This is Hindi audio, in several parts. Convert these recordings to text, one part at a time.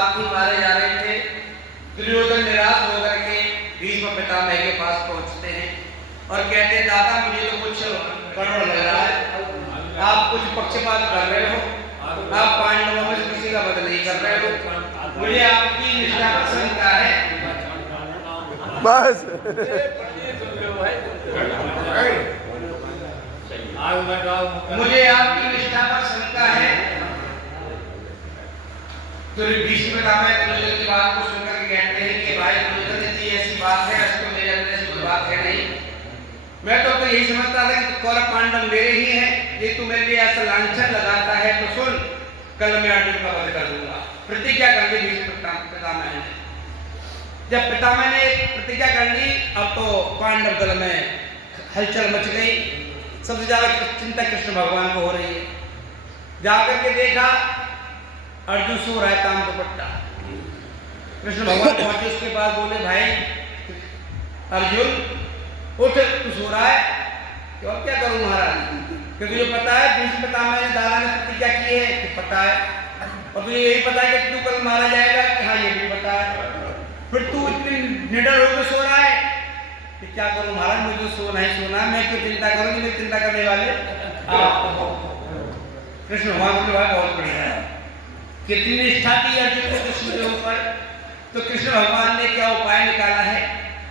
सारथी मारे जा रहे थे। दुर्योधन निराश होकर के भीष्म पितामह के पास पहुंचते हैं और कहते हैं, दादा मुझे तो कुछ गड़बड़ लग रहा है, आप कुछ पक्षपात कर रहे हो, आप पांडवों में किसी का वध नहीं कर रहे हो, मुझे आपकी निष्ठा पर शंका है। बस मुझे आपकी निष्ठा पर शंका है। तो भीष्म पितामह दुर्योधन की बात को सुनकर के कहते हैं कि भाई दुर्योधन जी ऐसी बात है, इसको मेरे अंदर ऐसी कोई बात है नहीं। मैं तो यही समझता था कि कौरव पांडव मेरे ही हैं, ये तू मेरे लिए ऐसा लांछन लगाता है तो सुन, कल मैं अर्जुन का वध कर दूंगा। प्रतिज्ञा कर ली भीष्म पितामह ने। जब पितामह ने प्रतिज्ञा कर ली, अब तो पांडव दल में हलचल मच गई। सबसे ज्यादा चिंता कृष्ण भगवान को हो रही है। जाकर के देखा अर्जुन सो रहा है ताम दुपट्टा। कृष्ण भगवान पहुंचे उसके पास, बोले भाई अर्जुन उठ, तू सो रहा है कि और क्या करूं महाराज, क्योंकि तुझे पता है भीष्म पितामह ने दादा ने प्रतिज्ञा की है कि पता है, और तुझे यही पता है कि तू कल मारा जाएगा कि हाँ ये भी पता है, फिर तू इतनी निडर होकर सो रहा है कि क्या करूं महाराज, मुझे सोना ही सोना, मैं क्यों चिंता करूं, मुझे चिंता करने वाले कृष्ण भगवान के भाई बहुत बढ़िया है। कितनी निष्ठा थी अर्जुन को कृष्ण के ऊपर। तो कृष्ण भगवान ने क्या उपाय निकाला है,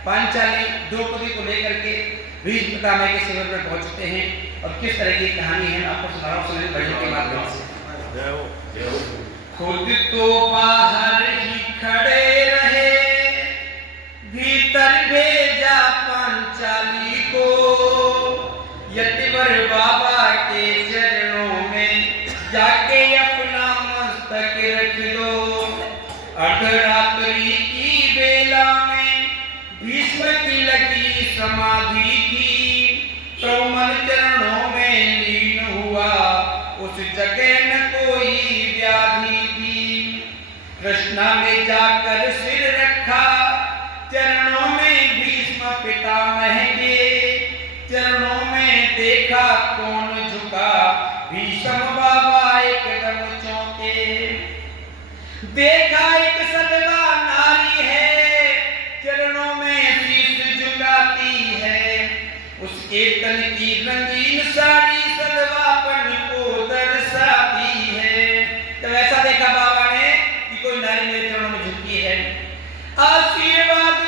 पांचाली द्रौपदी को लेकर के भीष्म पितामह के शिविर में पहुंचते हैं और किस तरह की कहानी है आपको सुना रहा हूं, सुनिए भजन के माध्यम से। खुद तो बाहर ही खड़े रहे, भीतर भेजा पांचाली को, यतिवर बाबा के चरणों में जाके अपना मस्तक रख दो। अर्धरात्रि की बेला में भीष्म की लगी समाधि थी, प्रभु चरणों में लीन हुआ, उस जगह न कोई व्याधि थी। कृष्णा में जाकर सिर रखा, चरणों में भीष्म पितामह के, चरणों में देखा कौन झुका, भीष्म बाबा एकदम चौंके। देखा एक सदवा नारी है, चरणों में शीश झुकाती है, उसके तन की रंगीन साड़ी सदवापन को दर्शाती है। तो ऐसा देखा बाबा ने कि कोई नारी मेरे चरणों में झुकी है, आशीर्वाद